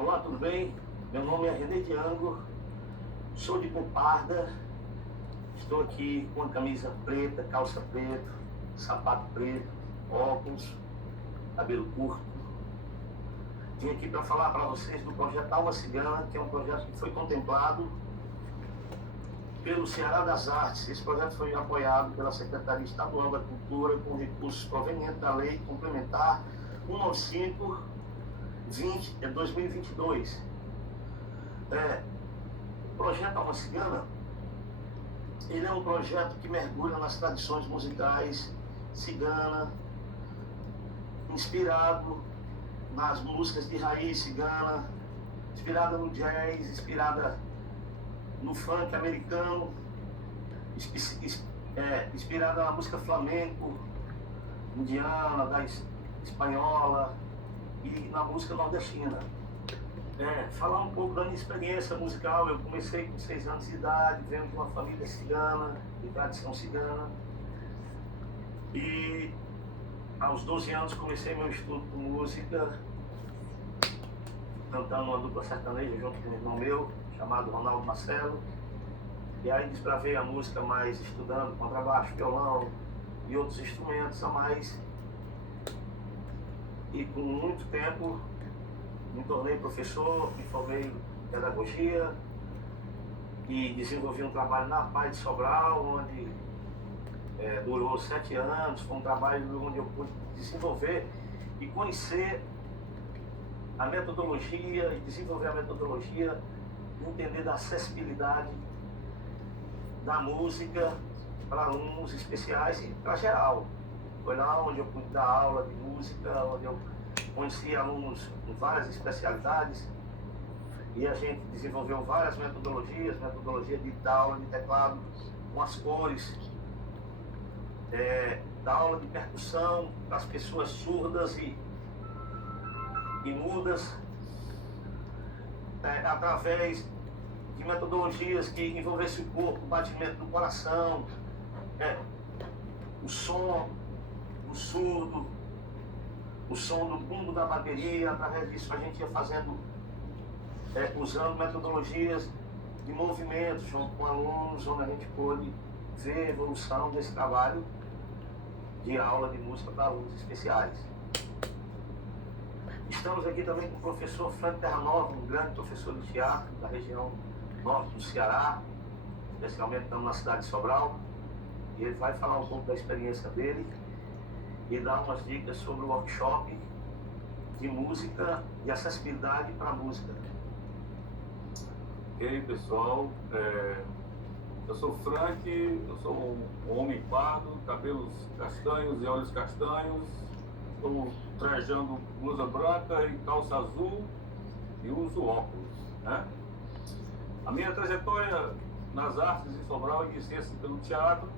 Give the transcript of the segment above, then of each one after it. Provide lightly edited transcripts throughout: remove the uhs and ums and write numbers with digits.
Olá, tudo bem? Meu nome é René Diango, sou de Poparda, estou aqui com a camisa preta, calça preta, sapato preto, óculos, cabelo curto. Vim aqui para falar para vocês do projeto Alma Cigana, que é um projeto que foi contemplado pelo Ceará das Artes. Esse projeto foi apoiado pela Secretaria Estadual da Cultura com recursos provenientes da Lei Complementar 195/2022. O projeto Alma Cigana, ele é um projeto que mergulha nas tradições musicais cigana, inspirado nas músicas de raiz cigana, inspirada no jazz, inspirada no funk americano, inspirada na música flamenco, indiana, da espanhola e na música nordestina. Falar um pouco da minha experiência musical. Eu comecei com 6 anos de idade, venho de uma família cigana, de tradição cigana, e aos 12 anos comecei meu estudo com música, cantando uma dupla sertaneja junto com um irmão meu, chamado Ronaldo Marcelo. E aí desbravei a música mais estudando contrabaixo, violão e outros instrumentos a mais. E com muito tempo me tornei professor, me formei em pedagogia e desenvolvi um trabalho na Paz de Sobral, onde durou 7 anos. Foi um trabalho onde eu pude desenvolver e conhecer a metodologia e desenvolver a metodologia, entender da acessibilidade da música para alunos especiais e para geral. Foi lá onde eu pude dar aula de música, onde eu conheci alunos com várias especialidades e a gente desenvolveu várias metodologia de dar aula de teclado com as cores, dar aula de percussão para as pessoas surdas e mudas, através de metodologias que envolvessem o corpo, o batimento do coração, o som, o surdo, o som do bumbo da bateria. Através disso a gente ia fazendo, usando metodologias de movimento junto com alunos, onde a gente pôde ver a evolução desse trabalho de aula de música para alunos especiais. Estamos aqui também com o professor Frank Terranova, um grande professor de teatro da região norte do Ceará, especialmente estamos na cidade de Sobral, e ele vai falar um pouco da experiência dele e dar umas dicas sobre o workshop de música e acessibilidade para a música. E aí, pessoal, eu sou Frank, eu sou um homem pardo, cabelos castanhos e olhos castanhos, estou trajando blusa branca e calça azul e uso óculos, né? A minha trajetória nas artes em Sobral inicia-se pelo teatro,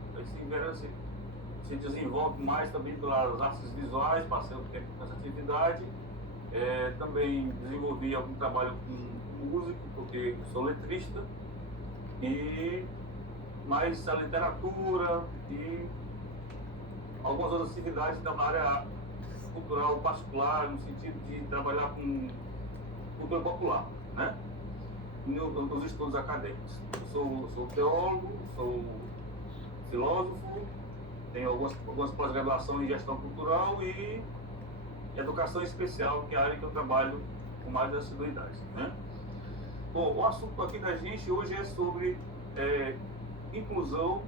se desenvolve mais também pelas artes visuais, passei um tempo nessa atividade. Também desenvolvi algum trabalho com música, porque sou letrista, e mais a literatura e algumas outras atividades da área cultural particular, no sentido de trabalhar com cultura popular, né? Nos estudos acadêmicos. Eu sou teólogo, sou filósofo, tenho algumas pós-graduações em gestão cultural e educação especial, que é a área que eu trabalho com mais assiduidade, né? Bom, o assunto aqui da gente hoje é sobre inclusão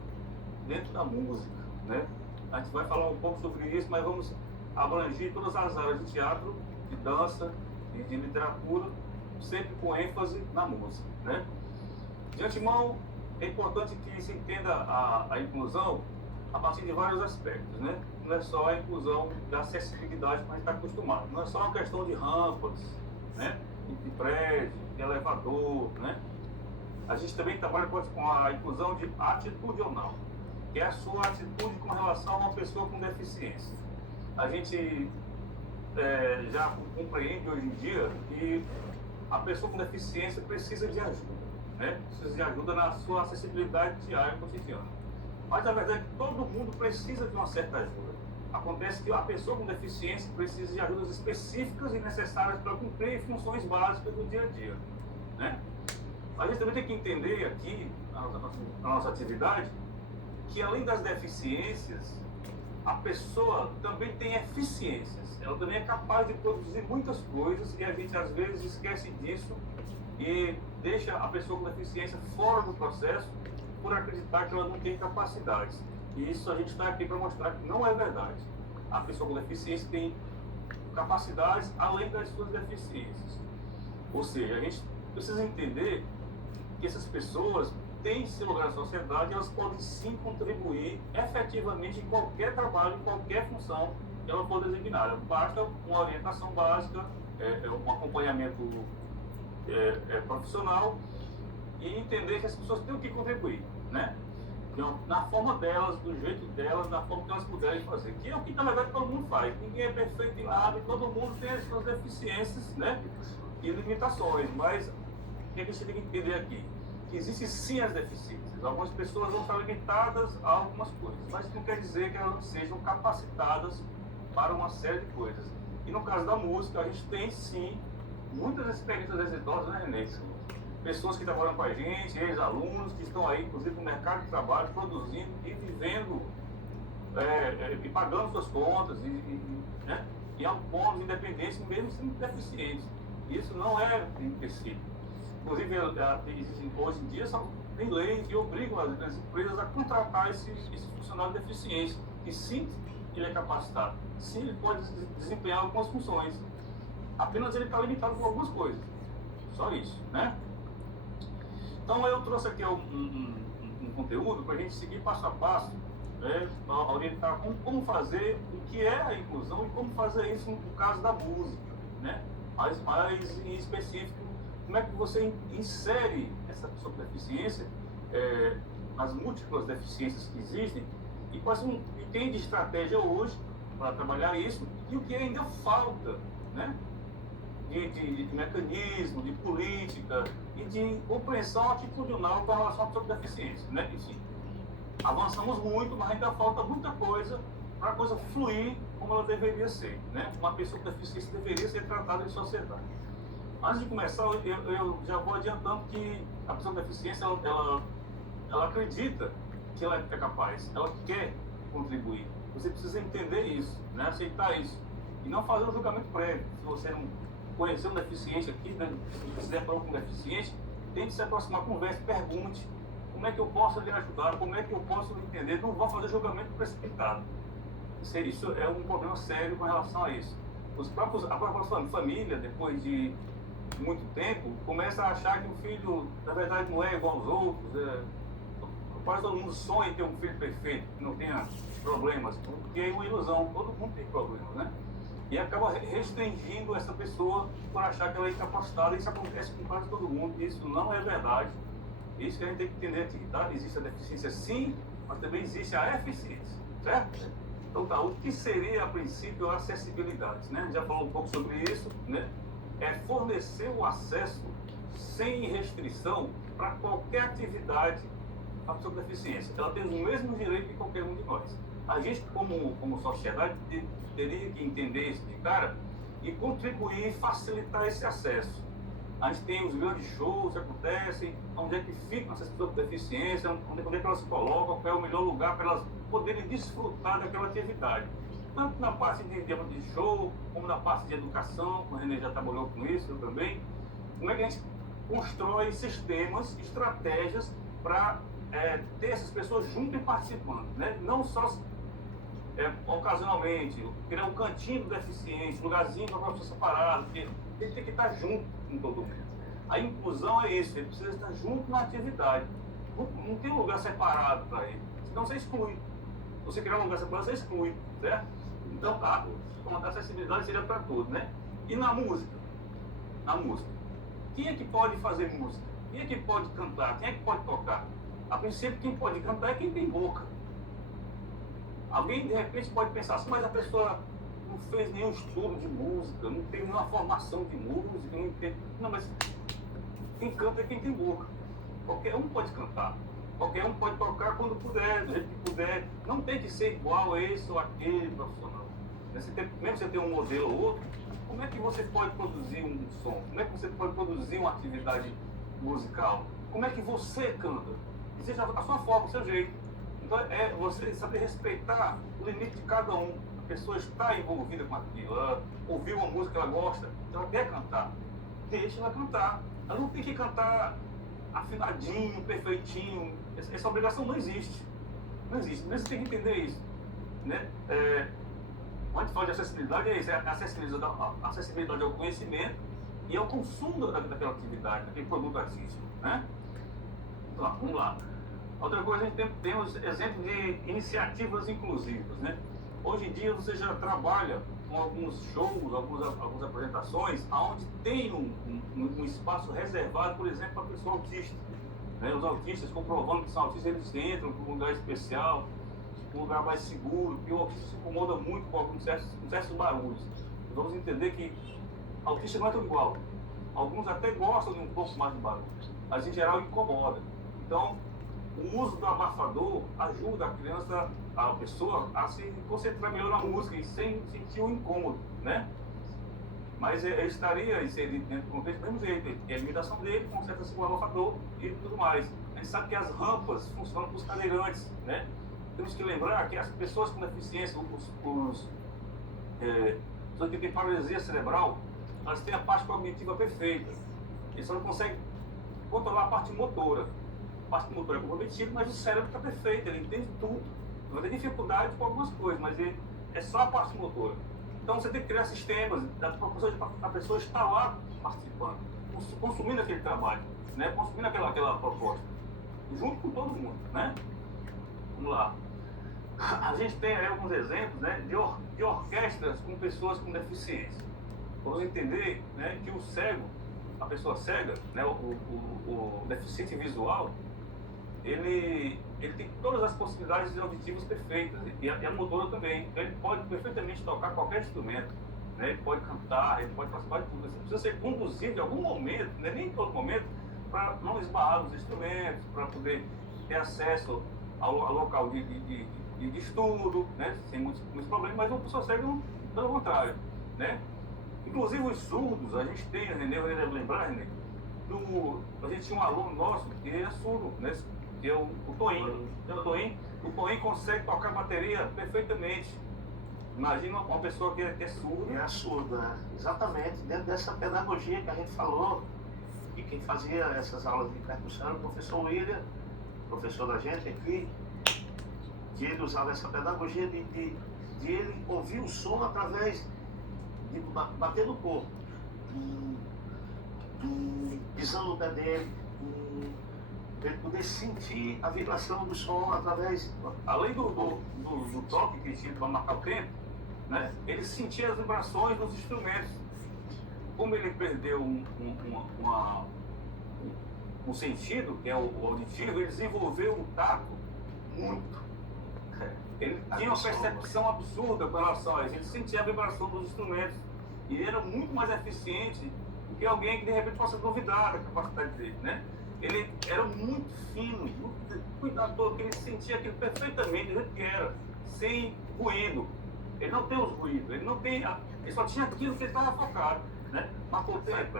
dentro da música, né? A gente vai falar um pouco sobre isso, mas vamos abranger todas as áreas de teatro, de dança e de literatura, sempre com ênfase na música, né? De antemão, é importante que se entenda a inclusão a partir de vários aspectos, né? Não é só a inclusão da acessibilidade que a gente está acostumado, não é só uma questão de rampas, né? De prédio, de elevador, né? A gente também trabalha com a inclusão de atitudinal, que é a sua atitude com relação a uma pessoa com deficiência. A gente já compreende hoje em dia que a pessoa com deficiência precisa de ajuda, né? Precisa de ajuda na sua acessibilidade diária cotidiana. Mas, na verdade, todo mundo precisa de uma certa ajuda. acontece que a pessoa com deficiência precisa de ajudas específicas e necessárias para cumprir funções básicas do dia a dia, né? A gente também tem que entender aqui, na nossa atividade, que além das deficiências, a pessoa também tem eficiências. Ela também é capaz de produzir muitas coisas e a gente às vezes esquece disso e deixa a pessoa com deficiência fora do processo por acreditar que ela não tem capacidades. E isso a gente está aqui para mostrar que não é verdade. A pessoa com deficiência tem capacidades além das suas deficiências. Ou seja, a gente precisa entender que essas pessoas têm seu lugar na sociedade e elas podem sim contribuir efetivamente em qualquer trabalho, em qualquer função que ela for designada. Basta uma orientação básica, um acompanhamento profissional e entender que as pessoas têm o que contribuir, né? Então, na forma delas, do jeito delas, da forma que elas puderem fazer, que é o que na verdade todo mundo faz. Ninguém é perfeito em nada e todo mundo tem as suas deficiências, né? E limitações, mas o que a gente tem que entender aqui? Que existem sim as deficiências. Algumas pessoas vão estar limitadas a algumas coisas, mas isso não quer dizer que elas não sejam capacitadas para uma série de coisas. E no caso da música, a gente tem sim muitas experiências exitosas, né, Renê? Pessoas que trabalham com a gente, ex-alunos que estão aí, inclusive no mercado de trabalho, produzindo e vivendo, e pagando suas contas, né? E autônomos, independentes, mesmo sendo deficientes. Isso não é empecilho. Inclusive, hoje em dia, tem leis que obrigam as empresas a contratar esse funcionário de deficiência. E sim, ele é capacitado. Sim, ele pode desempenhar algumas funções. Apenas ele está limitado por algumas coisas. Só isso, né? Então, eu trouxe aqui um conteúdo para a gente seguir passo a passo, né, para orientar como fazer, o que é a inclusão e como fazer isso no caso da música, né? Mais em específico, como é que você insere essa pessoa com deficiência, as múltiplas deficiências que existem, e tem de estratégia hoje para trabalhar isso, e o que ainda falta, né? De mecanismo, de política e de compreensão atitudinal com relação à pessoa com deficiência, né? Enfim, avançamos muito, mas ainda falta muita coisa para a coisa fluir como ela deveria ser, né? Uma pessoa com deficiência deveria ser tratada em sociedade. Antes de começar, eu já vou adiantando que a pessoa com deficiência, ela acredita que ela é capaz, ela quer contribuir. Você precisa entender isso, né? Aceitar isso. E não fazer um julgamento prévio. Se você não conhecer um deficiente aqui, né? Se você quiser falar com um deficiente, tente se aproximar, converse, pergunte como é que eu posso lhe ajudar, como é que eu posso entender. Não vou fazer julgamento precipitado. Isso é um problema sério com relação a isso. A própria família, depois de muito tempo, começa a achar que o filho, na verdade, não é igual aos outros. Quase todo mundo sonha em ter um filho perfeito, que não tenha problemas, porque é uma ilusão, todo mundo tem problemas, né? E acaba restringindo essa pessoa por achar que ela é incapacitada. Isso acontece com quase todo mundo, e isso não é verdade. Isso que a gente tem que entender aqui, tá? Existe a deficiência sim, mas também existe a eficiência, certo? Então tá, o que seria a princípio a acessibilidade, né? Já falou um pouco sobre isso, né? É fornecer o acesso sem restrição para qualquer atividade à pessoa com deficiência. Ela tem o mesmo direito que qualquer um de nós. A gente, como sociedade, teria que entender isso de cara e contribuir e facilitar esse acesso. A gente tem os grandes shows que acontecem, onde é que ficam essas pessoas com deficiência, onde é que elas se colocam, qual é o melhor lugar para elas poderem desfrutar daquela atividade. Tanto na parte de show, como na parte de educação, o René já trabalhou com isso, eu também. Como é que a gente constrói sistemas, estratégias para ter essas pessoas juntas e participando, né? Não só ocasionalmente, criar um cantinho do deficiente, um lugarzinho para a pessoa separada, porque ele tem que estar junto com todo mundo. A inclusão é isso, ele precisa estar junto na atividade. Não tem lugar separado para ele, senão você exclui. Você criar um lugar separado, você exclui, certo? Então, a acessibilidade seria para tudo, né? E na música? Na música. Quem é que pode fazer música? Quem é que pode cantar? Quem é que pode tocar? A princípio, quem pode cantar é quem tem boca. Alguém, de repente, pode pensar assim, mas a pessoa não fez nenhum estudo de música, não tem nenhuma formação de música, não entende. Não, mas quem canta é quem tem boca. Qualquer um pode cantar. Qualquer um pode tocar quando puder, do jeito que puder. Não tem que ser igual a esse ou aquele profissional. Mesmo você ter um modelo ou outro, como é que você pode produzir um som? Como é que você pode produzir uma atividade musical? Como é que você canta? Seja a sua forma, o seu jeito. Então é você saber respeitar o limite de cada um. A pessoa está envolvida com aquilo, ela ouviu uma música que ela gosta, ela quer cantar. Deixa ela cantar. Ela não tem que cantar afinadinho, perfeitinho. Essa obrigação não existe. Não existe. Você tem que entender isso. Né? Quando a gente fala de acessibilidade, é isso. É acessibilidade ao conhecimento e ao consumo daquela atividade, daquele produto artístico. Né? Então, vamos lá. Outra coisa, a gente tem os exemplos de iniciativas inclusivas. Né? Hoje em dia você já trabalha com alguns shows, algumas apresentações, onde tem um espaço reservado, por exemplo, para pessoa autista. Né? Os autistas, comprovando que são autistas, eles entram para um lugar especial, um lugar mais seguro, porque o autista se incomoda muito com certos barulhos. Vamos entender que autista não é tudo igual. Alguns até gostam de um pouco mais de barulho, mas em geral incomoda. Então, o uso do abafador ajuda a pessoa a se concentrar melhor na música e sem sentir o incômodo, né? Mas ele estaria inserido dentro do contexto do mesmo jeito. E a limitação dele concentra-se com o abafador e tudo mais. A gente sabe que as rampas funcionam para os cadeirantes, né? Temos que lembrar que as pessoas com deficiência, pessoas que têm paralisia cerebral, elas têm a parte cognitiva perfeita. Eles só não conseguem controlar a parte motora. A parte motora é comprometida, mas o cérebro está perfeito, ele entende tudo. Vai ter dificuldade com algumas coisas, mas é só a parte motora. Então você tem que criar sistemas, a pessoa estar lá participando, consumindo aquele trabalho, né? Consumindo aquela proposta, junto com todo mundo, né? Vamos lá. A gente tem aí alguns exemplos, né, de orquestras com pessoas com deficiência. Vamos entender, né, que o cego, a pessoa cega, né, o deficiente visual, ele tem todas as possibilidades auditivas perfeitas, e a motora também. Então, ele pode perfeitamente tocar qualquer instrumento, né? Ele pode cantar, ele pode participar de tudo. Você precisa ser conduzido em algum momento, né? Nem em todo momento, para não esbarrar nos instrumentos, para poder ter acesso ao local de estudo, né? Sem muitos problemas, mas uma pessoa cega, pelo contrário, né? Inclusive os surdos, a gente tem, René, eu deve lembrar, René, a gente tinha um aluno nosso que é surdo, né? Que é o Toinho. O Toinho consegue tocar bateria perfeitamente. Imagina uma pessoa que é surda. É surda, né? Exatamente. Dentro dessa pedagogia que a gente falou, e quem fazia essas aulas de percussão era o professor William, professor da gente aqui, que ele usava essa pedagogia de ele ouvir o som através de bater no corpo, pisando no pé dele, para ele poder sentir a vibração do som através... Além do toque que tinha para marcar o tempo, né, ele sentia as vibrações dos instrumentos. Como ele perdeu um sentido, que é o auditivo, ele desenvolveu o tato muito. Ele tinha uma percepção absurda com relação a isso. Ele sentia a vibração dos instrumentos. E ele era muito mais eficiente do que alguém que de repente possa duvidar da capacidade dele, né? Ele era muito fino, muito cuidadoso, ele sentia aquilo perfeitamente do jeito que era, sem ruído. Ele não tem os ruídos, ele só tinha aquilo que ele estava focado, né? Marcou o tempo,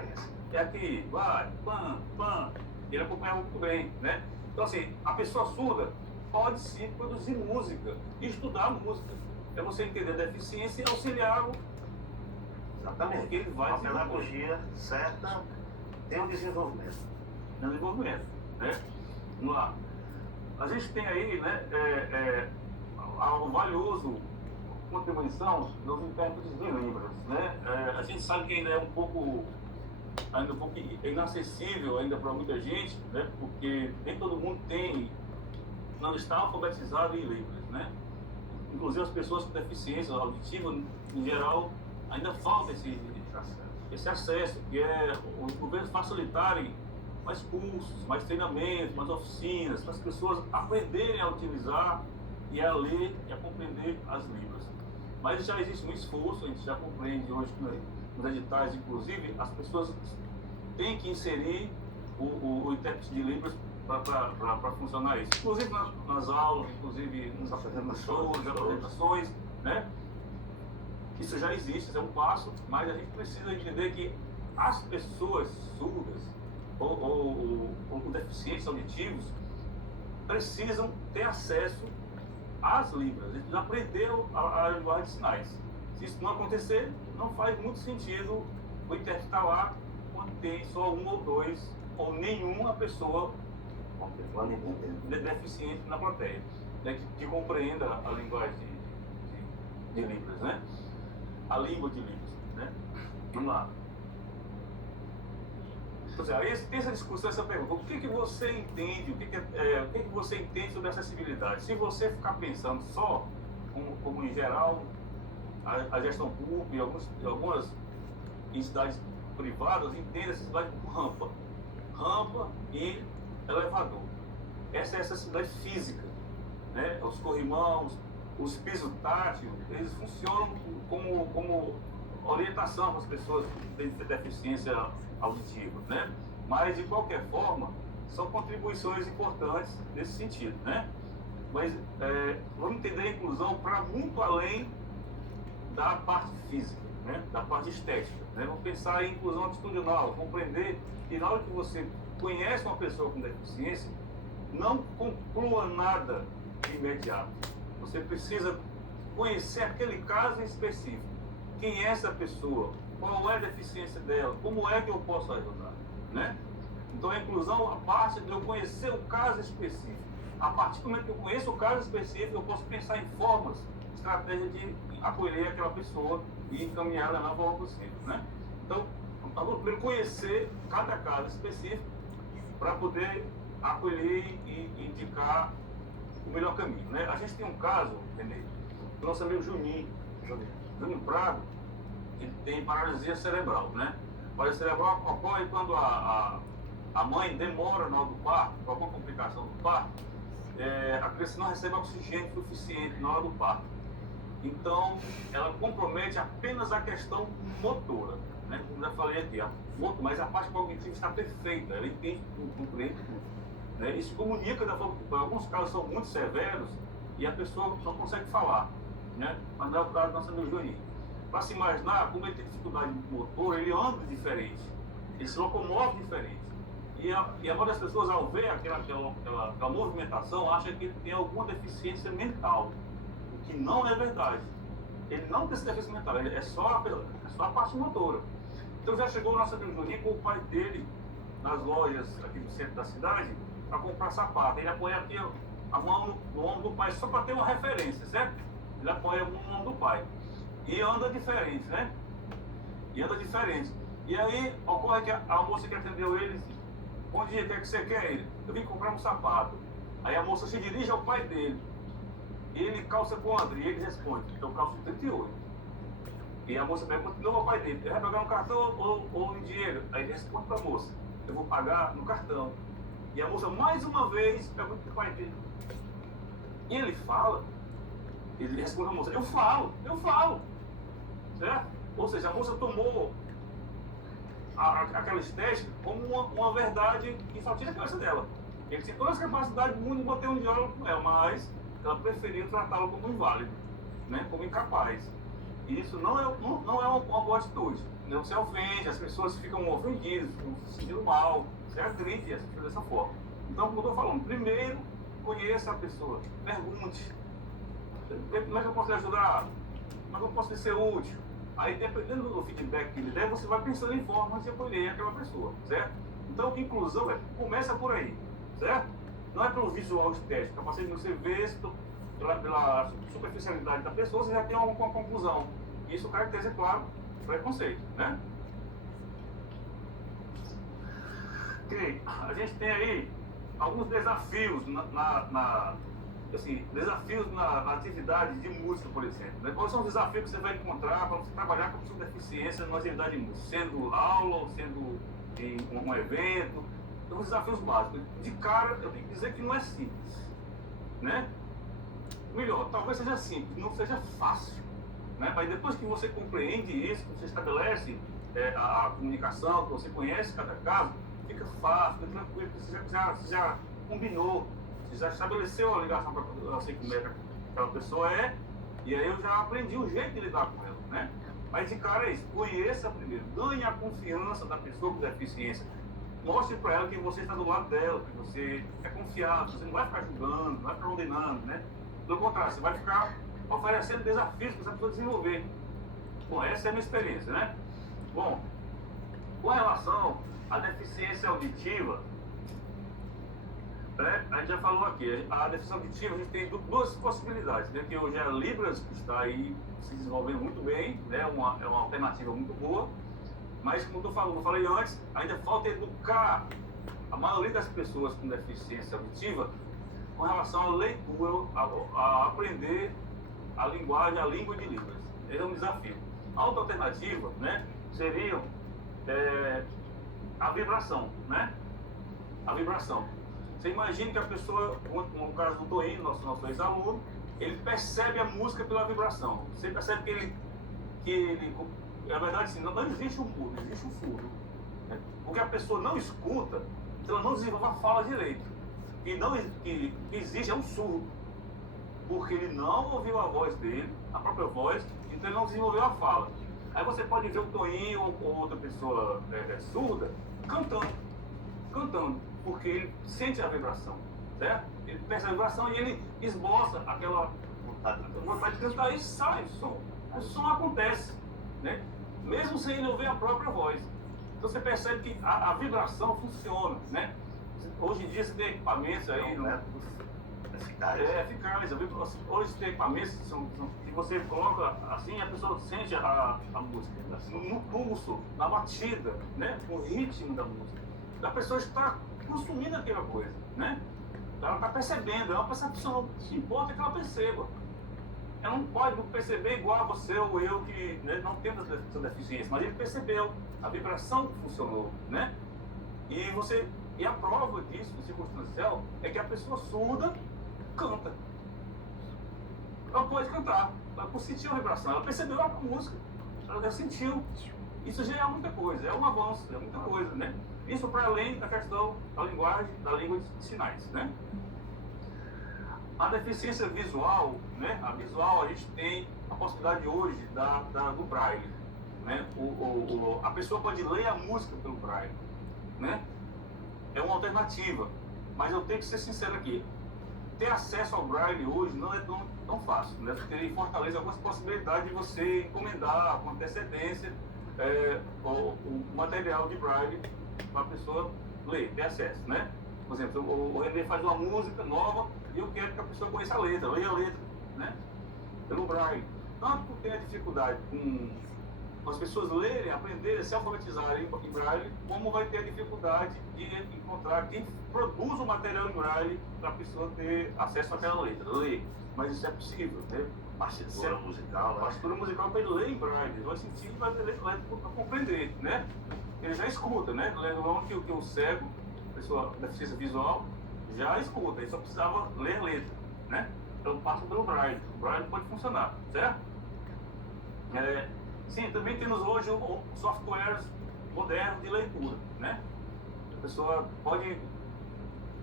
é aqui, vai, pam, pam. Ele acompanhava muito bem, né? Então assim, a pessoa surda pode sim produzir música e estudar música. É você entender a deficiência e auxiliá-lo. Exatamente. Porque ele vai a pedagogia certa tem um desenvolvimento. Né? Vamos lá. A gente tem aí, né, um valioso contribuição dos intérpretes de Libras, né? A gente sabe que ainda é um pouco inacessível ainda para muita gente, né? Porque nem todo mundo não está alfabetizado em Libras, né? Inclusive as pessoas com deficiência auditiva, em geral, ainda falta esse acesso, que é os governos facilitarem mais cursos, mais treinamentos, mais oficinas, para as pessoas aprenderem a utilizar e a ler e a compreender as Libras. Mas já existe um esforço, a gente já compreende hoje nos editais, inclusive, as pessoas têm que inserir o intérprete de Libras para funcionar isso. Inclusive nas aulas, inclusive nas apresentações, né? Isso já existe, isso é um passo, mas a gente precisa entender que as pessoas surdas ou com deficientes auditivos precisam ter acesso às libras. Eles precisam aprender a linguagem de sinais. Se isso não acontecer, não faz muito sentido o intérprete estar lá quando tem só um ou dois, ou nenhuma pessoa deficiente na plateia, né, que compreenda a linguagem de Libras, né? A língua de Libras, né? Vamos lá. Então, essa discussão, essa pergunta, o que você entende, o que você entende sobre acessibilidade? Se você ficar pensando só, como em geral, a gestão pública e algumas entidades privadas entendem a acessibilidade como rampa e elevador. Essa é a acessibilidade física, né? Os corrimãos, os pisos táteis, eles funcionam como orientação para as pessoas que têm deficiência auditiva, né? Mas, de qualquer forma, são contribuições importantes nesse sentido, né? Mas vamos entender a inclusão para muito além da parte física, né? Da parte estética, né? Vamos pensar em inclusão atitudinal, compreender que na hora que você conhece uma pessoa com deficiência, não conclua nada de imediato. Você precisa conhecer aquele caso em específico. Quem é essa pessoa? Qual é a deficiência dela? Como é que eu posso ajudar? Né? Então a inclusão, a parte de eu conhecer o caso específico. A partir do momento que eu conheço o caso específico, eu posso pensar em formas, estratégias de acolher aquela pessoa e encaminhá-la na forma possível. Né? Então, vamos primeiro conhecer cada caso específico para poder acolher e indicar o melhor caminho. Né? A gente tem um caso, Renê, do nosso amigo Juninho Prado, que tem paralisia cerebral. Né? Paralisia cerebral ocorre quando a mãe demora na hora do parto, por alguma complicação do parto, a criança não recebe oxigênio suficiente na hora do parto. Então, ela compromete apenas a questão motora. Né? Como já falei aqui, mas a parte cognitiva está perfeita, ela entende tudo, compreende tudo. Né? Isso comunica da forma que alguns casos são muito severos e a pessoa não consegue falar. Né? Mas não é o caso do nosso amigo Juninho. Para se imaginar, como ele tem dificuldade motor, ele anda diferente, ele se locomove diferente. E a maioria das pessoas, ao ver aquela movimentação, acha que ele tem alguma deficiência mental, o que não é verdade. Ele não tem essa deficiência mental, é só a parte motora. Então já chegou o nosso amigo Juninho com o pai dele nas lojas aqui do centro da cidade para comprar sapato. Ele apoia aqui a mão no ombro do pai, só para ter uma referência, certo? Ele apoia a mão no ombro do pai. E anda diferente, né? E aí ocorre que a moça que atendeu ele disse: bom dia, o que é que você quer? Ele: eu vim comprar um sapato. Aí a moça se dirige ao pai dele. Ele calça quanto? E ele responde: eu calço 38. E a moça pergunta de novo ao pai dele: ele vai pagar no cartão ou em dinheiro? Aí ele responde para a moça: eu vou pagar no cartão. E a moça mais uma vez pergunta para o pai dele. E ele responde a moça: eu falo. Certo? Ou seja, a moça tomou aquela estética como uma verdade que só tinha a cabeça dela. Ele tinha todas as capacidades do mundo de bater um diálogo com ela, mas ela preferiu tratá-lo como inválido, né? Como incapaz. E isso não é uma boa atitude. Não se ofende, as pessoas ficam ofendidas, ficam se sentindo mal, se agride dessa forma. Então, como eu estou falando, primeiro conheça a pessoa, pergunte: como é que eu posso lhe ajudar? Como é que eu posso lhe ser útil? Aí, dependendo do feedback que ele der, você vai pensando em formas de acolher aquela pessoa, certo? Então, inclusão começa por aí, certo? Não é pelo visual estético, a partir de você ver pela superficialidade da pessoa, você já tem uma conclusão. Isso caracteriza, claro, preconceito, né? Ok, a gente tem aí alguns desafios desafios na atividade de música, por exemplo. Né? Quais são os desafios que você vai encontrar para você trabalhar com a sua deficiência numa atividade de música? Sendo aula ou sendo em um evento? Então, os desafios básicos. De cara, eu tenho que dizer que não é simples. Né? Melhor, talvez seja simples, não seja fácil. Né? Mas depois que você compreende isso, que você estabelece a comunicação, que você conhece cada caso, fica fácil, fica tranquilo, você já combinou, você já estabeleceu a ligação para eu sei como é que aquela pessoa é, e aí eu já aprendi o jeito de lidar com ela, né? Mas de cara é isso, conheça primeiro, ganhe a confiança da pessoa com deficiência. Mostre para ela que você está do lado dela, que você é confiável, você não vai ficar julgando, não vai ficar condenando, né? Pelo contrário, você vai ficar oferecendo desafios para essa pessoa desenvolver. Bom, essa é a minha experiência, né? Bom, com relação à deficiência auditiva, né, a gente já falou aqui, a deficiência auditiva a gente tem duas possibilidades, né? Que hoje é a Libras, que está aí se desenvolvendo muito bem, né? É uma alternativa muito boa, mas como eu falei antes, ainda falta educar a maioria das pessoas com deficiência auditiva com relação à leitura, a aprender a linguagem, a língua de Libras. Esse é um desafio. A outra alternativa, né, seria a vibração, né? A vibração. Você imagina que a pessoa, no caso do Toinho, nosso ex-aluno, ele percebe a música pela vibração. Você percebe que ele na verdade, assim, não existe um mudo, existe um surdo. Né? Porque a pessoa não escuta, então ela não desenvolve a fala direito. E não que existe é um surdo. Porque ele não ouviu a voz dele, a própria voz, então ele não desenvolveu a fala. Aí você pode ver o Toinho ou outra pessoa surda cantando, porque ele sente a vibração, certo? Ele percebe a vibração e ele esboça aquela vontade de cantar e sai o som. O som acontece, né? Mesmo sem ele ouvir a própria voz. Então você percebe que a vibração funciona, né? Hoje em dia você tem equipamentos aí, eficaz. Hoje tem equipamentos que você coloca assim, a pessoa sente a música no pulso, na batida, né? No ritmo da música. A pessoa está consumindo aquela coisa, né? Ela está percebendo, é uma percepção. O que importa é que ela perceba. Ela não pode perceber igual a você ou eu, que, né, não temos essa deficiência, mas ele percebeu, a vibração funcionou, né? E a prova disso, circunstancial, é que a pessoa surda canta. Ela pode cantar, ela sentiu a vibração, ela percebeu a música, ela já sentiu. Isso já é muita coisa, é um avanço, é muita coisa, né? Isso para além da questão da linguagem, da língua de sinais, né? A deficiência visual, né? A visual, a gente tem a possibilidade hoje do braille, né? A pessoa pode ler a música pelo braille, né? É uma alternativa, mas eu tenho que ser sincero aqui. Ter acesso ao braille hoje não é tão fácil, né? Você tem em Fortaleza algumas possibilidades de você encomendar com antecedência o material de braille para a pessoa ler, ter acesso, né? Por exemplo, o René faz uma música nova e eu quero que a pessoa conheça a letra, leia a letra, né? Pelo braille. Tanto tem a dificuldade com as pessoas lerem, aprenderem, se alfabetizarem em braille, como vai ter a dificuldade de encontrar quem produz o material em braille para a pessoa ter acesso àquela letra, ler. Mas isso é possível, né? Partitura musical, né? Partitura musical para ele ler em braille, ele vai sentir e vai ter letra para compreender, né? Ele já escuta, né? Lembrando que o cego, a pessoa com deficiência visual, já escuta, ele só precisava ler letra, né? Então passa pelo braille, o braille pode funcionar, certo? Sim, também temos hoje softwares modernos de leitura, né? A pessoa pode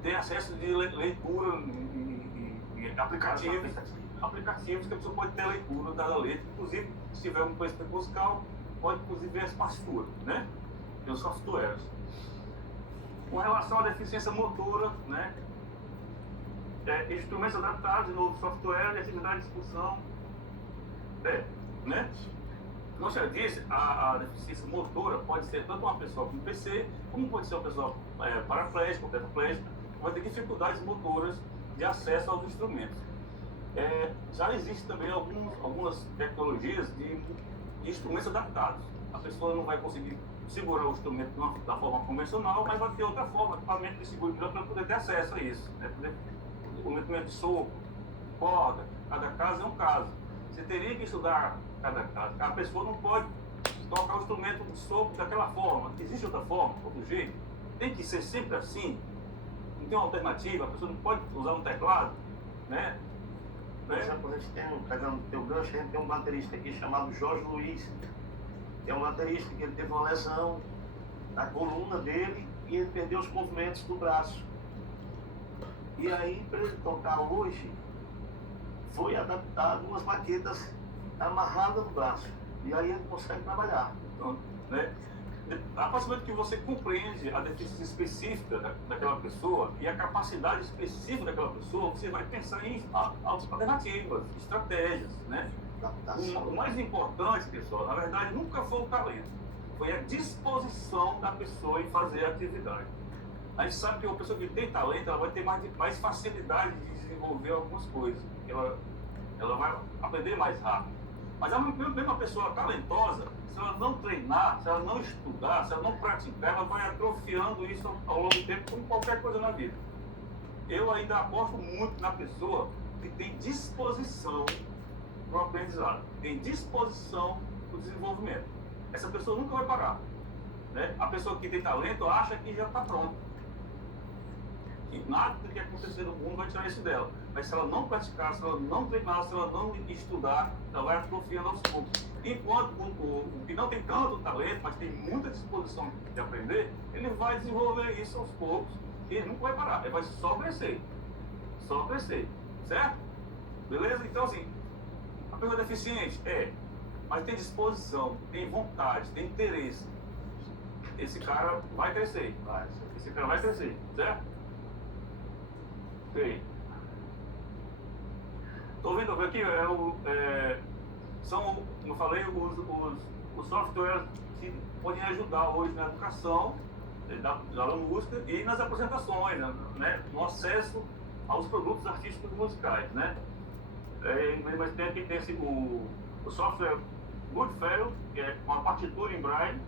ter acesso de leitura em aplicativos que a pessoa pode ter leitura da letra, inclusive se tiver um conhecimento musical, pode inclusive ver as partituras, né? Tem os softwares. Com relação à deficiência motora, né? Instrumentos adaptados, de novo, software, atividade de discussão, né? Como eu já disse, a deficiência motora pode ser tanto uma pessoa com PC, como pode ser uma pessoa paraplégica ou tetraplégica, que vai ter dificuldades motoras de acesso aos instrumentos. Já existem também algumas tecnologias de instrumentos adaptados. A pessoa não vai conseguir segurar o instrumento da forma convencional, mas vai ter outra forma, equipamento de seguro para poder ter acesso a isso. Né? O movimento de sopro, corda, cada caso é um caso. Você teria que estudar cada caso. A pessoa não pode tocar o instrumento de sopro daquela forma. Existe outra forma, outro jeito. Tem que ser sempre assim. Não tem uma alternativa. A pessoa não pode usar um teclado, né? Por exemplo, a gente pegando o teu gancho, a gente tem um baterista aqui chamado Jorge Luiz, que é um baterista que ele teve uma lesão na coluna dele e ele perdeu os movimentos do braço. E aí, para ele tocar hoje, foi adaptado umas baquetas amarradas no braço. E aí ele consegue trabalhar. Então, né? A partir do momento que você compreende a deficiência específica daquela pessoa e a capacidade específica daquela pessoa, você vai pensar em alternativas, estratégias, né? O mais importante, pessoal, na verdade, nunca foi o talento, foi a disposição da pessoa em fazer a atividade. A gente sabe que uma pessoa que tem talento, ela vai ter mais facilidade de desenvolver algumas coisas, ela vai aprender mais rápido. Mas a mesma pessoa talentosa, se ela não treinar, se ela não estudar, se ela não praticar, ela vai atrofiando isso ao longo do tempo, como qualquer coisa na vida. Eu ainda aposto muito na pessoa que tem disposição para o aprendizado, tem disposição para o desenvolvimento. Essa pessoa nunca vai parar, né? A pessoa que tem talento acha que já está pronta. E nada do que acontecer no mundo vai tirar isso dela. Mas se ela não praticar, se ela não treinar, se ela não estudar, ela vai atrofiando aos poucos. Enquanto o que não tem tanto talento, mas tem muita disposição de aprender, ele vai desenvolver isso aos poucos e ele nunca vai parar, ele vai só crescer. Só crescer. Certo? Beleza? Então, assim, a pessoa deficiente mas tem disposição, tem vontade, tem interesse. Esse cara vai crescer. Esse cara vai crescer. Certo? Ok. Estou vendo aqui, são, como eu falei, os softwares que podem ajudar hoje na educação da música e nas apresentações, né, no acesso aos produtos artísticos musicais, né? Mas tem aqui o software Goodfellow, que é uma partitura em braille,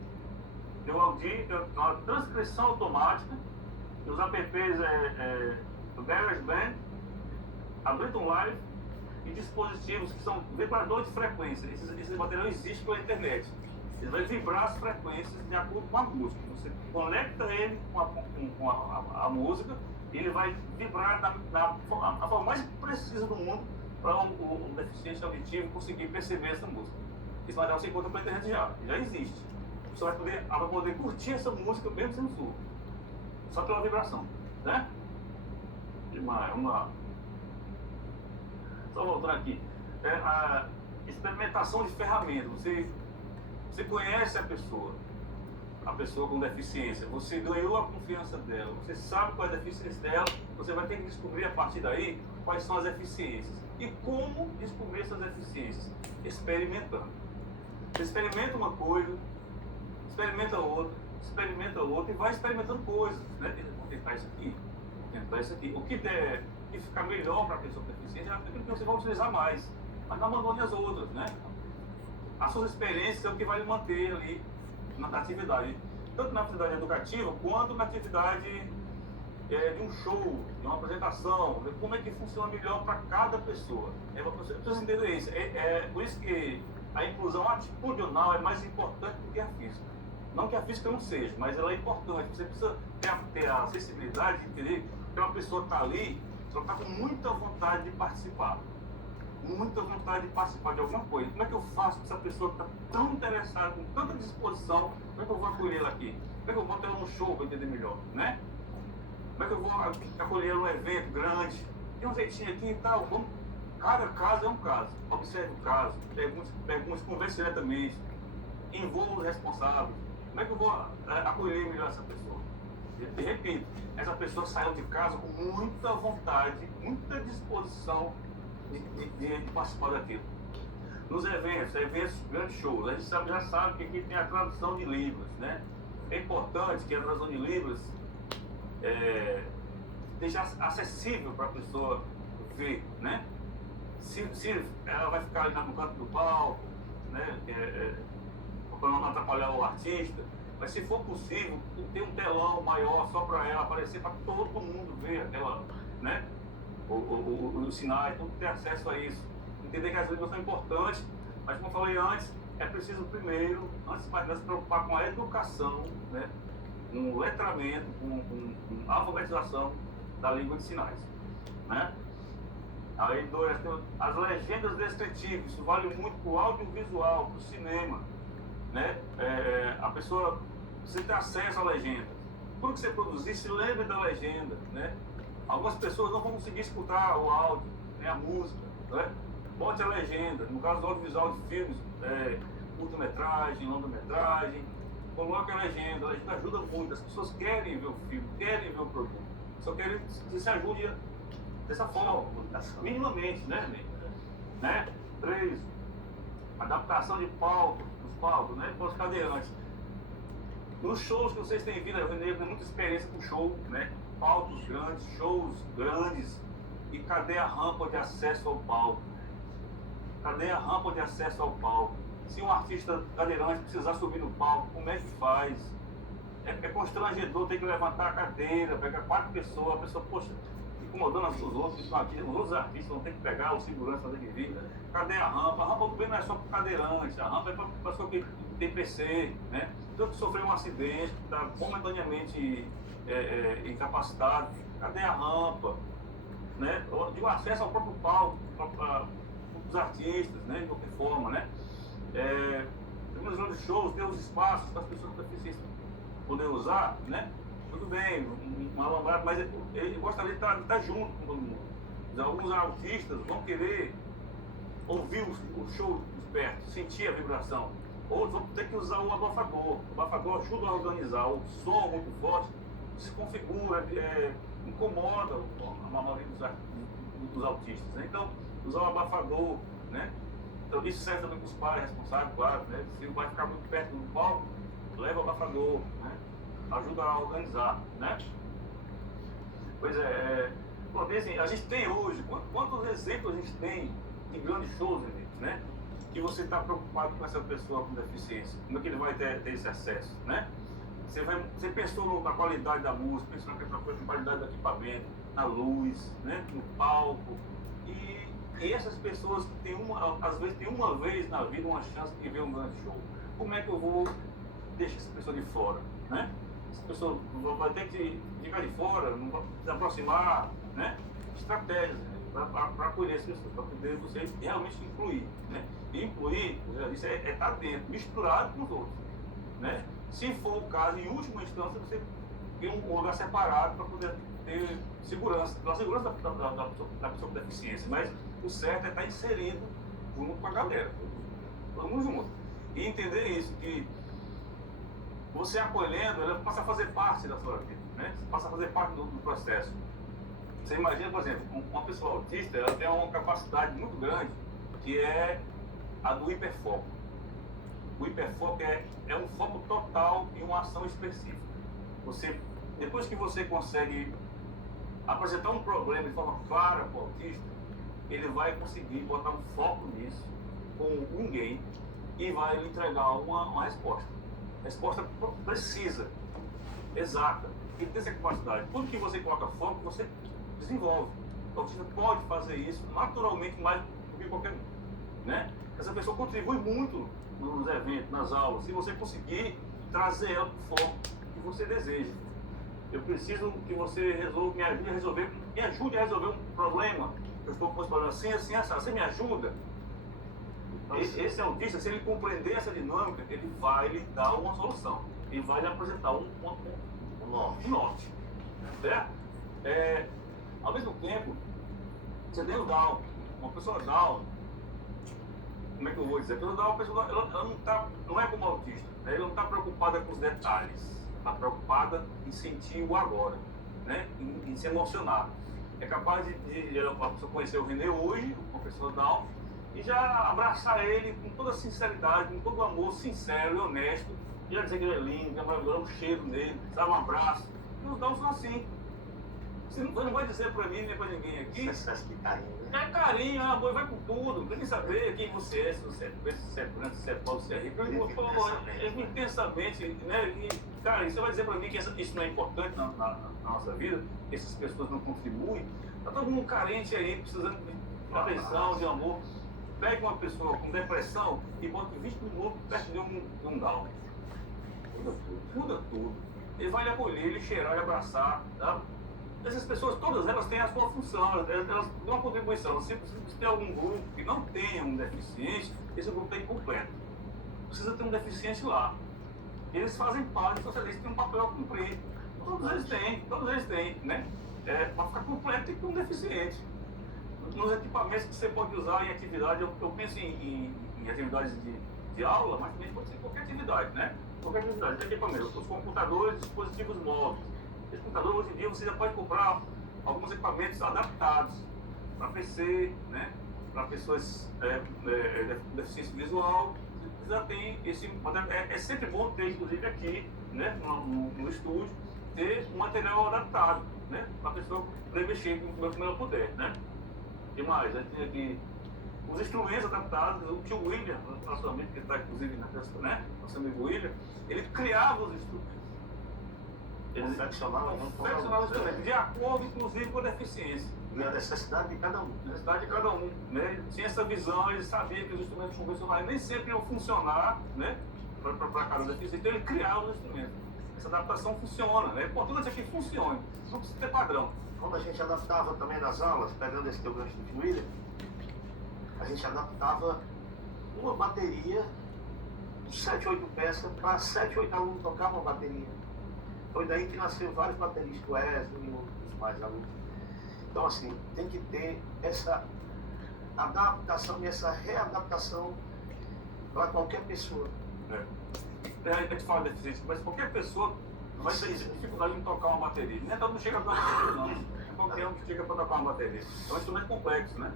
tem o Audi, uma transcrição automática, e os apps o GarageBand, Ableton Live e dispositivos que são vibradores de frequência. Esse material existe pela internet. Ele vai vibrar as frequências de acordo com a música. Você conecta ele com a música e ele vai vibrar da forma mais precisa do mundo para um deficiente auditivo conseguir perceber essa música. Esse material você encontra pela internet já existe. Você vai poder curtir essa música mesmo sendo surdo. Só pela vibração, né? Demais, vamos lá. Só voltando aqui. A experimentação de ferramentas. Você conhece a pessoa com deficiência, você ganhou a confiança dela, você sabe qual é a deficiência dela, você vai ter que descobrir a partir daí quais são as deficiências. E como descobrir essas deficiências? Experimentando. Você experimenta uma coisa, experimenta outra e vai experimentando coisas, né? Vou tentar isso aqui. O que der e ficar melhor para a pessoa com deficiência é aquilo que você vai utilizar mais, mas não abandone as outras, né? As suas experiências é o que vai lhe manter ali na atividade, tanto na atividade educativa quanto na atividade de um show, de uma apresentação, como é que funciona melhor para cada pessoa. Você precisa entender isso. Por isso que a inclusão atitudinal é mais importante do que a física. Não que a física não seja, mas ela é importante. Você precisa ter a sensibilidade de entender que uma pessoa está ali, ela está com muita vontade de participar. Muita vontade de participar de alguma coisa. Como é que eu faço com essa pessoa que está tão interessada, com tanta disposição? Como é que eu vou acolher ela aqui? Como é que eu vou ter ela num show para entender melhor, né? Como é que eu vou acolher ela num evento grande? Tem um jeitinho aqui e tal. Cada caso é um caso. Observe o caso, pergunte, converse diretamente, envolva os responsáveis. Como é que eu vou acolher melhor essa pessoa? E repito, essa pessoa saiu de casa com muita vontade, muita disposição de participar daquilo. Nos eventos, grandes shows, a gente já sabe que aqui tem a tradução de Libras, né? É importante que a tradução de Libras esteja acessível para a pessoa ver, né? Se ela vai ficar ali no canto do palco, né? Para não atrapalhar o artista, mas se for possível, ter um telão maior só para ela aparecer, para todo mundo ver aquela, né? Os sinais, todo ter acesso a isso. Entender que as línguas são importantes, mas como eu falei antes, é preciso primeiro, antes de mais nada, se preocupar com a educação, né? Com o letramento, com a alfabetização da língua de sinais, né? Aí, as legendas descritivas, isso vale muito para o audiovisual, para o cinema, né? A pessoa precisa ter acesso à legenda. Quando você produzir, se lembre da legenda, né? Algumas pessoas não vão conseguir escutar o áudio, nem a música, né? Bote a legenda, no caso do audiovisual de filmes, curta-metragem, longa-metragem, coloque a legenda ajuda muito, as pessoas querem ver o filme, querem ver o produto, só querem que se ajude dessa forma, minimamente, né? 3, adaptação de palco, dos palcos, né? Para os cadeirantes. Nos shows que vocês têm vindo, eu tenho muita experiência com show, né? Palcos grandes, shows grandes, e cadê a rampa de acesso ao palco? Cadê a rampa de acesso ao palco? Se um artista cadeirante precisar subir no palco, como é que faz? É constrangedor ter que levantar a cadeira, pegar 4 pessoas, a pessoa, poxa, incomodando os outros, que estão aqui, os outros artistas vão ter que pegar, o segurança vai ter que vir. Cadê a rampa? A rampa também não é só para cadeirante, a rampa é para pessoa que tem PC, né? Então, que sofreu um acidente, que está momentaneamente incapacitado, cadê a rampa? Né? De acesso ao próprio palco, para os artistas, né? De qualquer forma, né? Nos grandes shows, ter os espaços para as pessoas com deficiência poder usar, né? Tudo bem, um alambrado, mas ele gostaria de estar junto com todo mundo. Alguns autistas vão querer ouvir o show de perto, sentir a vibração. Outros vão ter que usar o abafador. O abafador ajuda a organizar. O som muito forte se configura, incomoda a maioria dos autistas. Né? Então, usar o abafador, né? Então, isso serve também para os pais responsáveis, claro. Né? Se vai ficar muito perto do palco, leva o abafador, né? Ajuda a organizar, né? Pois bom, assim, a gente tem hoje, quantos exemplos a gente tem de grandes shows, né? Que você está preocupado com essa pessoa com deficiência, como é que ele vai ter esse acesso, né? Você pensou na qualidade da música, pensou na qualidade do equipamento, na luz, né? No palco, e essas pessoas que às vezes tem uma vez na vida uma chance de ver um grande show. Como é que eu vou deixar essa pessoa de fora, né? Essa pessoa vai ter que ficar de fora, não vai se aproximar, né? Estratégias, né? Para acolher as pessoas, para poder você realmente incluir, né? E incluir, eu já disse, estar dentro, misturado com os outros, né? Se for o caso, em última instância, você tem um lugar separado para poder ter segurança, a segurança da pessoa com deficiência, mas o certo é estar inserido junto com a galera, todo mundo junto. E entender isso, que você acolhendo, ela passa a fazer parte da sua vida, né? Você passa a fazer parte do processo. Você imagina, por exemplo, uma pessoa autista, ela tem uma capacidade muito grande, que é a do hiperfoco. O hiperfoco é um foco total em uma ação específica. Depois que você consegue apresentar um problema de forma clara para o autista, ele vai conseguir botar um foco nisso com ninguém e vai lhe entregar uma resposta. Resposta precisa, exata. Ele tem essa capacidade. Tudo que você coloca foco, você desenvolve. O autista pode fazer isso naturalmente mais do que qualquer um, né? Essa pessoa contribui muito nos eventos, nas aulas, se você conseguir trazer ela para o foco que você deseja. Eu preciso que você me ajude a resolver um problema. Eu estou com esse problema assim, assim, assim. Você me ajuda? Esse autista, se ele compreender essa dinâmica, ele vai lhe dar uma solução. Ele vai lhe apresentar um norte. Certo? Ao mesmo tempo, você tem o Down. Uma pessoa Down, como é que eu vou dizer? A pessoa ela não é como autista. Né? Ela não está preocupada com os detalhes. Está preocupada em sentir o agora, né? Em se emocionar. É capaz de a pessoa conhecer o René hoje, uma pessoa Down, e já abraçar ele com toda a sinceridade, com todo o amor sincero e honesto, e já dizer que ele é lindo, que é maravilhoso, um cheiro nele, dar um abraço. E os Downs são assim. Você não vai dizer para mim nem para ninguém aqui. É carinho, é amor, vai com tudo. Não tem que saber quem você é, se você é preto, se você é branco, se você é pobre, se você é rico. Intensamente, né? E, cara, você vai dizer para mim que isso não é importante na nossa vida, que essas pessoas não contribuem. Está todo mundo carente aí, precisando de atenção, de amor. Pega uma pessoa com depressão e bota 20 minutos perto de um Down. Muda tudo. Ele vai lhe acolher, lhe cheirar, lhe abraçar. Tá? Essas pessoas, todas elas têm a sua função, elas dão uma contribuição. Se tem algum grupo que não tenha um deficiente, esse grupo está incompleto. Precisa ter um deficiente lá. Eles fazem parte da sociedade, têm um papel a cumprir. Todos eles têm, né? para ficar completo tem que ter um deficiente. Nos equipamentos que você pode usar em atividade, eu penso em atividades de aula, mas também pode ser qualquer atividade, né? Qualquer atividade, tem equipamento. Os computadores, dispositivos móveis. Os computadores, hoje em dia, você já pode comprar alguns equipamentos adaptados para PC, né? Para pessoas com deficiência visual. Você já tem esse... É sempre bom ter, inclusive aqui, né? no estúdio, ter um material adaptado, né? Para a pessoa poder mexer como ela puder, né? E mais, a gente tem aqui os instrumentos adaptados. O tio William, nosso amigo que está inclusive na festa, né? Nosso amigo William, ele criava os instrumentos. Ele Confeccionava os instrumentos, de acordo, inclusive, com a deficiência. E a necessidade de cada um. A necessidade de cada um, né? Ele tinha essa visão, ele sabia que os instrumentos convencionais nem sempre iam funcionar, né? Para cada deficiência, então ele criava os instrumentos. Essa adaptação funciona, né? É importante que funcione, não precisa ter padrão. Quando a gente adaptava também nas aulas, pegando esse teu gancho do William, a gente adaptava uma bateria de 7, 8 peças para 7, 8 alunos tocar uma bateria. Foi daí que nasceu vários bateristas, o Wesley e outros mais alunos. Então, assim, tem que ter essa adaptação e essa readaptação para qualquer pessoa. A gente fala de deficiência, mas qualquer pessoa vai ter dificuldade em tocar uma bateria. Nem todo mundo chega para tocar, não. É qualquer um que chega para tocar uma bateria. É um instrumento complexo, né?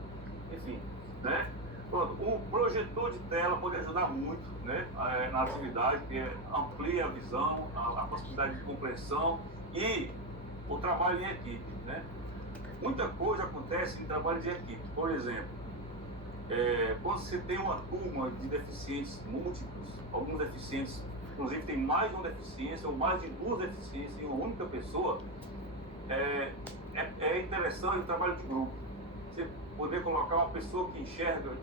Enfim, né? Pronto, o projetor de tela pode ajudar muito, né? Na atividade, que amplia a visão, a possibilidade de compreensão e o trabalho em equipe, né? Muita coisa acontece em trabalho de equipe. Por exemplo, quando você tem uma turma de deficientes múltiplos, alguns deficientes, inclusive tem mais de uma deficiência ou mais de duas deficiências em uma única pessoa, é interessante o trabalho de grupo. Você poder colocar uma pessoa que enxerga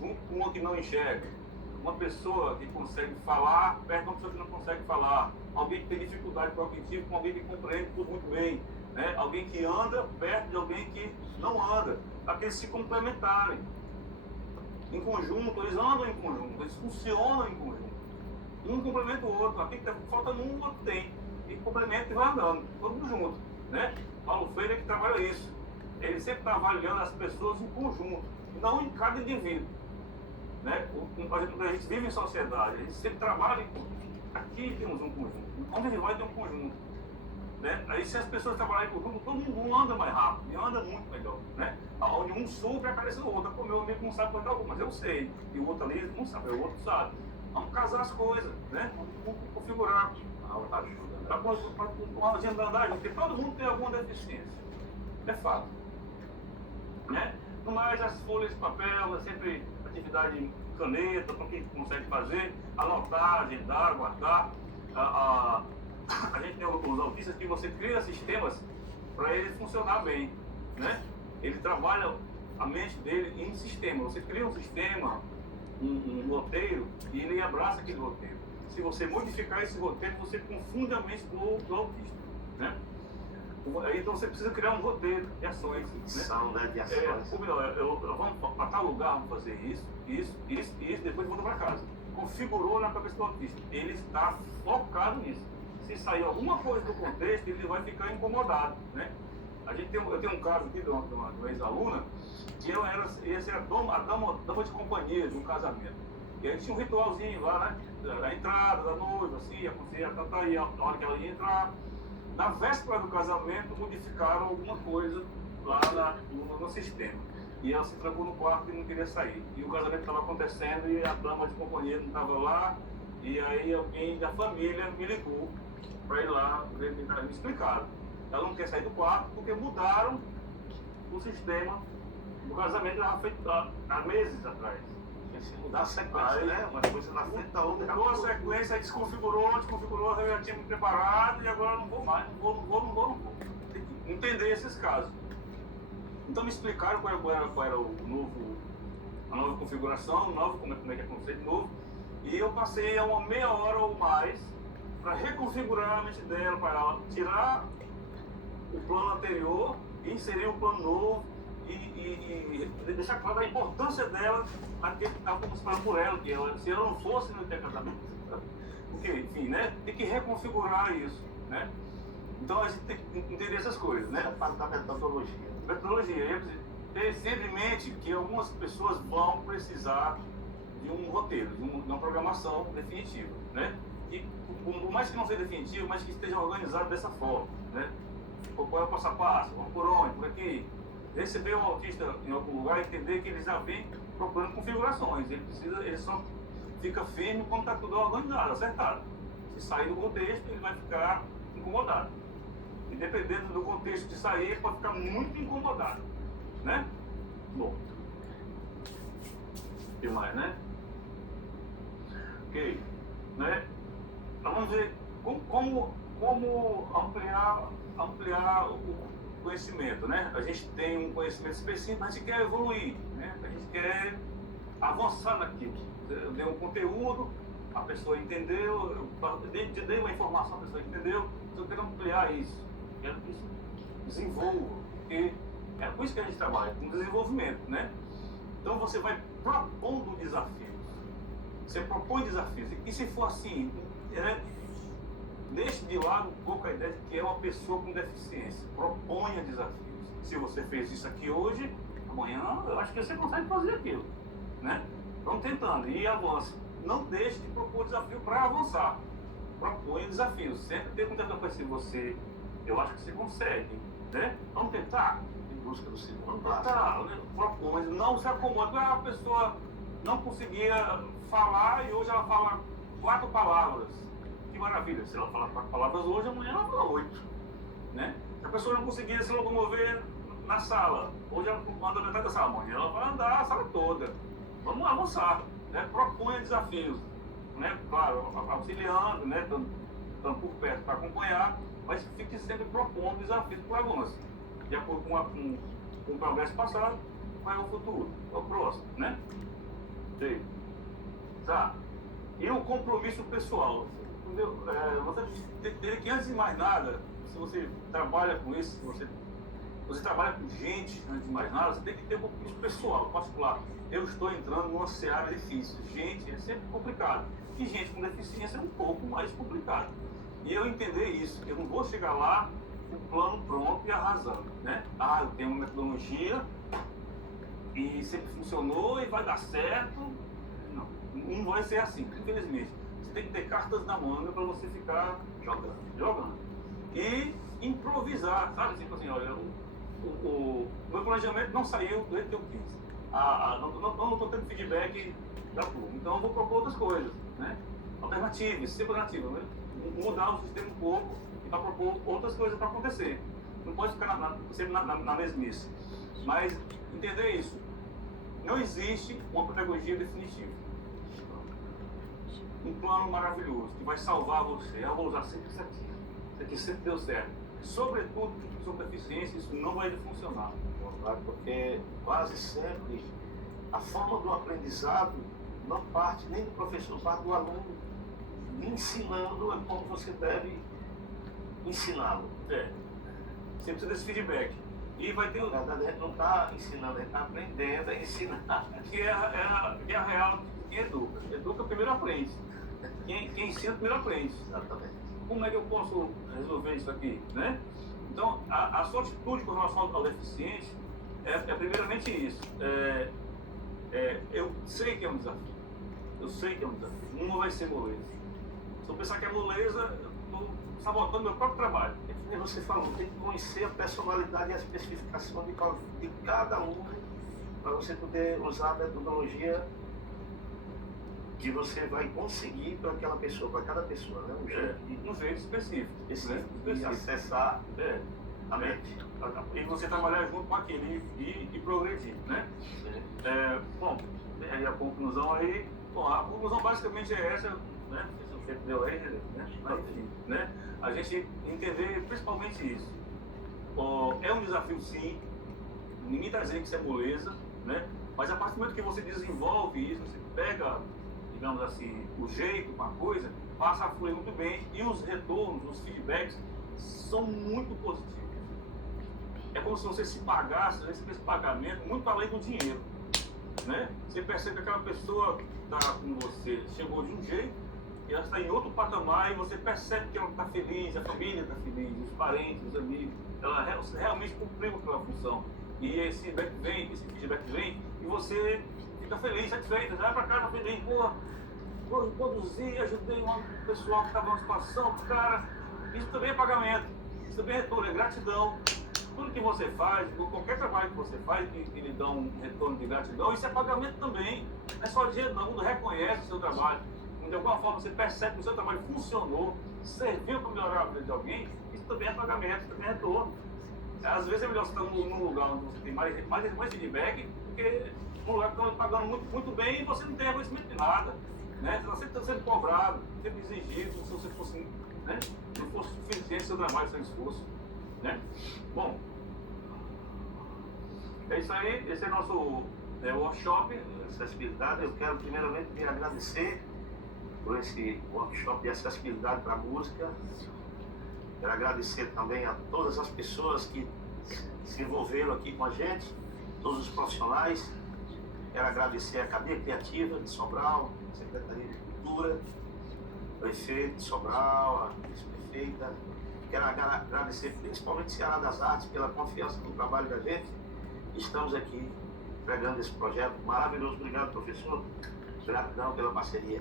junto com uma que não enxerga, uma pessoa que consegue falar perto de uma pessoa que não consegue falar, alguém que tem dificuldade cognitiva com alguém que compreende tudo muito bem, né? Alguém que anda perto de alguém que não anda, para que eles se complementarem. Em conjunto, eles andam em conjunto, eles funcionam em conjunto. Um complementa o outro, aqui está faltando um, o outro tem. E complementa e vai andando, todo mundo junto, né? Paulo Freire é que trabalha isso. Ele sempre está avaliando as pessoas em conjunto, não em cada indivíduo. Né? Por exemplo, a gente vive em sociedade, a gente sempre trabalha em conjunto. Aqui temos um conjunto, onde a gente vai ter um conjunto. Né? Aí se as pessoas trabalharem em conjunto, todo mundo anda mais rápido e anda muito melhor. Né? Onde um sopra, aparece o outro. O meu amigo não sabe cantar alguma, mas eu sei. E o outro ali não sabe, o outro sabe. Vamos casar as coisas, né? Vamos configurar. Ajuda, né? Para uma agenda da andagem, porque todo mundo tem alguma deficiência. É fato. Né? No mais, as folhas de papel, é sempre atividade em caneta, para quem consegue fazer, anotar, agendar, guardar. A gente tem os autistas que você cria sistemas para ele funcionar bem, né? Ele trabalha a mente dele em sistema. Você cria um sistema, um roteiro, e ele abraça aquele roteiro. Se você modificar esse roteiro, você confunde a mente do autista, né? Então você precisa criar um roteiro de ações, né? De ações. Ou melhor, vamos para tal lugar, vamos fazer isso, depois volta para casa. Configurou na cabeça do autista. Ele está focado nisso. Se sair alguma coisa do contexto, ele vai ficar incomodado, né? Eu tenho um caso aqui de uma ex-aluna, que ia ser a dama de companhia de um casamento. E aí tinha um ritualzinho lá, né? A entrada da noiva, assim, acontecia, na hora que ela ia entrar. Na véspera do casamento, modificaram alguma coisa lá no sistema. E ela se trancou no quarto e não queria sair. E o casamento estava acontecendo e a dama de companhia não estava lá. E aí alguém da família me ligou para ir lá, me explicaram. Ela não quer sair do quarto porque mudaram o sistema do casamento que estava feito há meses atrás. Se mudar a sequência, né? Uma coisa na frente da outra. Mudou a sequência, aí desconfigurou, eu já tinha me preparado e agora não vou mais, não vou. Tem que entender esses casos. Então me explicaram qual era a nova configuração, como é que acontecia de novo. E eu passei uma meia hora ou mais para reconfigurar a mente dela, para ela tirar o plano anterior e inserir o plano novo e deixar claro a importância dela naquele que estava esperando por ela, que se ela não fosse no intercasamento, porque, enfim, né, tem que reconfigurar isso, né? Então a gente tem que entender essas coisas, né? É parte da metodologia. Metodologia. Ter sempre em mente que algumas pessoas vão precisar de um roteiro, de uma programação definitiva, né? E por mais que não seja definitivo, mas que esteja organizado dessa forma, né? Qual é o passo a passo, vamos por onde, por aqui. Receber o autista em algum lugar, entender que ele já vem procurando configurações, ele só fica firme quando está tudo organizado, acertado. Se sair do contexto, ele vai ficar incomodado. E dependendo do contexto de sair, ele pode ficar muito incomodado, né? Bom. O que mais, né? Ok. Né? Vamos ver como ampliar o conhecimento, né? A gente tem um conhecimento específico, mas a gente quer evoluir, né? A gente quer avançar naquilo. Eu dei um conteúdo, a pessoa entendeu, eu dei uma informação, a pessoa entendeu, eu quero ampliar isso, quero que isso desenvolva, porque é por isso que a gente trabalha, com desenvolvimento, né? Então você vai propondo desafios, você propõe desafios, e se for assim, né? Deixe de lado um pouco a ideia de que é uma pessoa com deficiência, proponha desafios. Se você fez isso aqui hoje, amanhã eu acho que você consegue fazer aquilo, né? Vamos tentando e avance. Não deixe de propor desafio para avançar. Proponha desafios. Sempre tem um desafio para você. Eu acho que você consegue, né? Vamos tentar. Em busca do segundo Vamos passo. tentar. Né? Propõe. Não se acomode. A pessoa não conseguia falar e hoje ela fala 4 palavras. Que maravilha. Se ela fala 4 palavras hoje, amanhã ela fala 8. Né? Se a pessoa não conseguia se locomover na sala, hoje ela anda metade da sala, amanhã ela vai andar a sala toda. Vamos avançar, né? Proponha desafios, né? Claro, auxiliando, né? Estando por perto para acompanhar, mas fique sempre propondo desafios para o avanço. De acordo com o progresso passado, qual é o futuro? É o próximo, né? Sim. Tá. E o compromisso pessoal. Entendeu? Você teria que, antes de mais nada, se você trabalha com isso, se você trabalha com gente, antes de mais nada, você tem que ter um compromisso pessoal, particular. Eu estou entrando numa seara difícil. Gente, é sempre complicado. E gente com deficiência é um pouco mais complicado. E eu entender isso, eu não vou chegar lá com o plano pronto e arrasando, né? Ah, eu tenho uma metodologia e sempre funcionou e vai dar certo. Não vai ser assim, infelizmente. Você tem que ter cartas na manga para você ficar jogando. E improvisar, sabe? Tipo assim, olha, o meu planejamento não saiu do jeito que eu quis. Não estou tendo feedback da turma. Então eu vou propor outras coisas, né? Alternativas, sempre alternativas, né? Mudar o sistema um pouco e para propor outras coisas para acontecer. Não pode ficar sempre na mesmice. Mas entender isso. Não existe uma pedagogia definitiva. Um plano maravilhoso que vai salvar você. Eu vou usar sempre isso aqui. Isso aqui sempre deu certo. Sobretudo sobre deficiência, isso não vai funcionar. Porque quase sempre a forma do aprendizado não parte nem do professor, parte do aluno lhe ensinando a como você deve ensiná-lo. Você precisa desse feedback. E vai ter. A gente não está ensinando, a gente está aprendendo a ensinar. Que é a real. Quem educa? Educa primeiro aprende. Quem ensina primeiro aprende. Exatamente. Como é que eu posso resolver isso aqui, né? Então, a sua atitude com relação ao deficiente é primeiramente isso. Eu sei que é um desafio. Eu sei que é um desafio. Não vai ser moleza. Se eu pensar que é moleza, eu estou sabotando meu próprio trabalho. E você falou, tem que conhecer a personalidade e a especificação de cada um para você poder usar a metodologia que você vai conseguir para aquela pessoa, para cada pessoa, né? Um jeito específico. E acessar a mente. E você trabalhar junto com aquele e progredir, né? Bom, aí a conclusão aí, a conclusão basicamente é essa, né? Você deu aí, né? Mas enfim, né? A gente entender principalmente isso. É um desafio sim, ninguém está dizendo que isso é moleza, né? Mas a partir do momento que você desenvolve isso, você pega, digamos assim, o jeito com a coisa, passa a fluir muito bem e os retornos, os feedbacks são muito positivos. É como se você se pagasse, recebesse esse pagamento muito além do dinheiro, né? Você percebe que aquela pessoa que está com você chegou de um jeito ela está em outro patamar e você percebe que ela está feliz, a família está feliz, os parentes, os amigos, ela realmente cumpriu aquela função. E esse feedback vem e você fica feliz, satisfeito, vai para casa feliz, pô, produzi, ajudei um pessoal que estava numa situação, cara, isso também é pagamento, isso também é retorno, é gratidão. Tudo que você faz, qualquer trabalho que você faz, que lhe dá um retorno de gratidão, isso é pagamento também. Não é só dinheiro, não. O mundo reconhece o seu trabalho. De alguma forma você percebe que o seu trabalho funcionou, serviu para melhorar a vida de alguém, isso também é pagamento, isso também é retorno. Às vezes é melhor você estar num lugar onde você tem mais feedback, porque num lugar que estão pagando muito bem e você não tem reconhecimento de nada. Né? Você está sempre sendo cobrado, sempre exigido, se você fosse, né? Não fosse suficiente seu trabalho, seu esforço. Né? Bom, é isso aí, esse é nosso workshop de acessibilidade. Eu quero primeiramente me agradecer por esse workshop de acessibilidade para a música. Quero agradecer também a todas as pessoas que se envolveram aqui com a gente, todos os profissionais. Quero agradecer a Cadeia Criativa de Sobral, Secretaria de Cultura, Prefeito de Sobral, a vice-prefeita. Quero agradecer principalmente Ceará das Artes pela confiança no trabalho da gente. Estamos aqui entregando esse projeto maravilhoso. Obrigado, professor. Gratidão pela parceria.